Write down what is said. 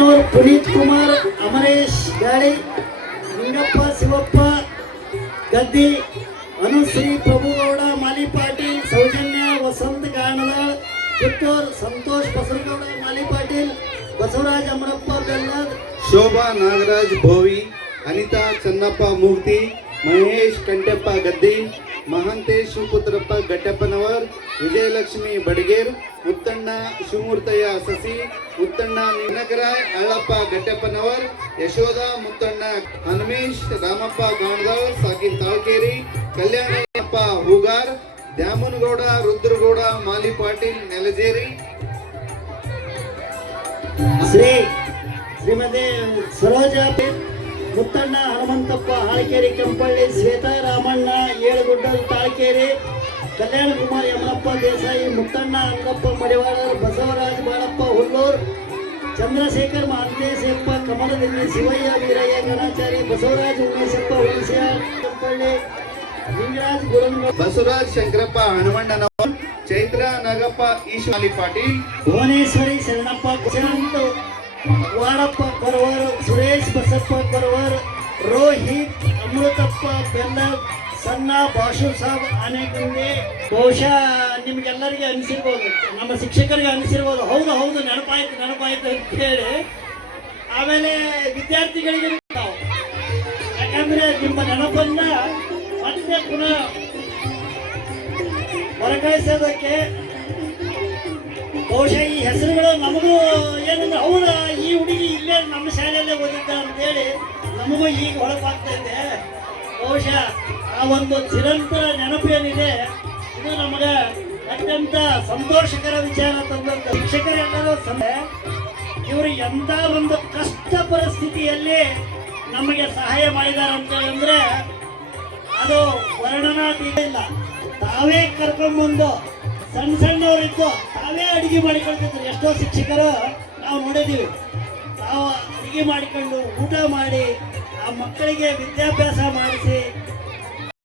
ಮಾನೂರ್ ಪುನೀತ್ ಕುಮಾರ್, ಅಮರೇಶ್ ಗಾಳಿ, ನಿಂಗಪ್ಪ ಶಿವಪ್ಪ ಗದ್ದಿ, ಅನುಶ್ರೀ ಪ್ರಭುಗೌಡ ಮಾಲಿ ಪಾಟೀಲ್, ಸೌಜನ್ಯ ವಸಂತ ಗಾಣದಾಳ್, ಪುತ್ತೂರ್ ಸಂತೋಷ್ ಬಸವಗೌಡ ಮಾಲಿ ಪಾಟೀಲ್, ಬಸವರಾಜ್ ಅಮರಪ್ಪ ಬೆಲ್ಲದ್, ಶೋಭಾ ನಾಗರಾಜ್ ಭೋವಿ, ಅನಿತಾ ಚನ್ನಪ್ಪ ಮೂರ್ತಿ, ಮಹೇಶ್ ಕಂಟೆಪ್ಪ ಗದ್ದಿ, ಮಹಾಂತೇಶ್ ಶಿವಪುತ್ರಪ್ಪ ಗಟ್ಟಪ್ಪನವರ್, ವಿಜಯಲಕ್ಷ್ಮಿ ಬಡಗೇರ್, ಮುತ್ತಣ್ಣ ಶಿವಮೂರ್ತಯ್ಯ ಸಸಿ, ಮುತ್ತಣ್ಣ ನಿನಕರಾಯ್ ಅಳ್ಳಪ್ಪ ಗಟ್ಟಪ್ಪನವರ್, ಯಶೋಧ ಮುತ್ತಣ್ಣ, ಹನುಮೇಶ್ ರಾಮಪ್ಪ ಗಾಣದಾಳ್, ಸಾಕಿರ್ ತಾಳ್ಕೇರಿ, ಕಲ್ಯಾಣಪ್ಪ ಹೂಗಾರ್, ದ್ಯಾಮನಗೌಡ ರುದ್ರಗೌಡ ಮಾಲಿ ಪಾಟೀಲ್ ನೆಲಜೇರಿ, ಶ್ರೀಮತಿ ಸರೋಜಾ ಮುತ್ತಣ್ಣ ಹನುಮಂತಪ್ಪ ಹಾಳಕೇರಿ ಕೆಂಪಳ್ಳಿ, ಶ್ವೇತಾ ರಾಮಣ್ಣ ಏಳುಗುಡ್ಡ ತಾಳಕೇರಿ, ಕಲ್ಯಾಣ ಕುಮಾರ್ ಯಮನಪ್ಪ ದೇಸಾಯಿ, ಮುತ್ತಣ್ಣ ಅಂಗಪ್ಪ ಮಡಿವಾಳರ್, ಬಸವರಾಜ್ ಬಾಳಪ್ಪ ಹುಲ್ಲೂರ್, ಚಂದ್ರಶೇಖರ್ ಮಹಂತೇಶಪ್ಪ ಕಮಲದಲ್ಲಿ, ಶಿವಯ್ಯ ವೀರಯ್ಯ ಗಣಾಚಾರಿ, ಬಸವರಾಜ್ ಉಮೇಶಪ್ಪ ಹುಣಸಿಯ ಕೆಂಪಳ್ಳಿ, ಲಿಂಗರಾಜ್ ಗುರಂಗ, ಬಸವರಾಜ್ ಶಂಕರಪ್ಪ ಹನುಮಣ್ಣನವರ್, ಚೈತ್ರ ನಾಗಪ್ಪ ಈಶ್ವರಿ ಪಾಟೀಲ್, ಭುವನೇಶ್ವರಿ ಶರಣಪ್ಪ ಕುಶಾಂತ್ ವಾಡಪ್ಪ ಕೊರವರ್, ಸುರೇಶ್ ಬಸಪ್ಪ ಕೊರವರ್, ರೋಹಿತ್ ಅಮೃತಪ್ಪ ಬೆಲ್ಲದ್, ಸಣ್ಣ ಬಾಷು ಸಾಬ್ ಆನೆಗುಂಡಿ. ಬಹುಶಃ ನಿಮ್ಗೆಲ್ಲರಿಗೆ ಅನಿಸಿರ್ಬೋದು, ನಮ್ಮ ಶಿಕ್ಷಕರಿಗೆ ಅನಿಸಿರ್ಬೋದು, ಹೌದು ಹೌದು ನೆನಪಾಯ್ತು ಅಂತ ಹೇಳಿ. ಆಮೇಲೆ ವಿದ್ಯಾರ್ಥಿಗಳಿಗೆ ನಾವು ಯಾಕಂದ್ರೆ ನಿಮ್ಮ ನೆನಪನ್ನ ಮತ್ತೆ ಪುನಃ ಹೊರಕಳಿಸೋದಕ್ಕೆ ಬಹುಶಃ ಈ ಹೆಸರುಗಳು ನಮಗೂ ಏನಂದ್ರೆ ಹೌದಾ ಈ ಹುಡುಗಿ ಇಲ್ಲೇ ನಮ್ಮ ಶಾಲೆಯಲ್ಲೇ ಓದಿದ್ದ ಅಂತೇಳಿ ನಮಗೂ ಈಗ ಹೊರಪಾಗ್ತಾ ಇದೆ. ಬಹುಶಃ ಆ ಒಂದು ಚಿರಂತರ ನೆನಪೇನಿದೆ ಇದು ನಮಗೆ ಅತ್ಯಂತ ಸಂತೋಷಕರ ವಿಚಾರ ತಂದಂತ. ಶಿಕ್ಷಕರೆಲ್ಲರೂ ಇವರು ಎಂಥ ಒಂದು ಕಷ್ಟ ಪರಿಸ್ಥಿತಿಯಲ್ಲಿ ನಮಗೆ ಸಹಾಯ ಮಾಡಿದ್ದಾರೆ ಅಂತ ಅಂದ್ರೆ ಅದು ವರ್ಣನಾತೀತ ಇಲ್ಲ. ತಾವೇ ಕರ್ಕೊಂಡ್ಬಂದು ಸಣ್ಣವರಿದ್ದು ತಾವೇ ಅಡಿಗೆ ಮಾಡಿಕೊಳ್ತಿದ್ರು. ಎಷ್ಟೋ ಶಿಕ್ಷಕರು ನಾವು ನೋಡಿದ್ದೀವಿ, ತಾವು ಅಡಿಗೆ ಮಾಡಿಕೊಂಡು ಊಟ ಮಾಡಿ ಆ ಮಕ್ಕಳಿಗೆ ವಿದ್ಯಾಭ್ಯಾಸ ಮಾಡಿಸಿ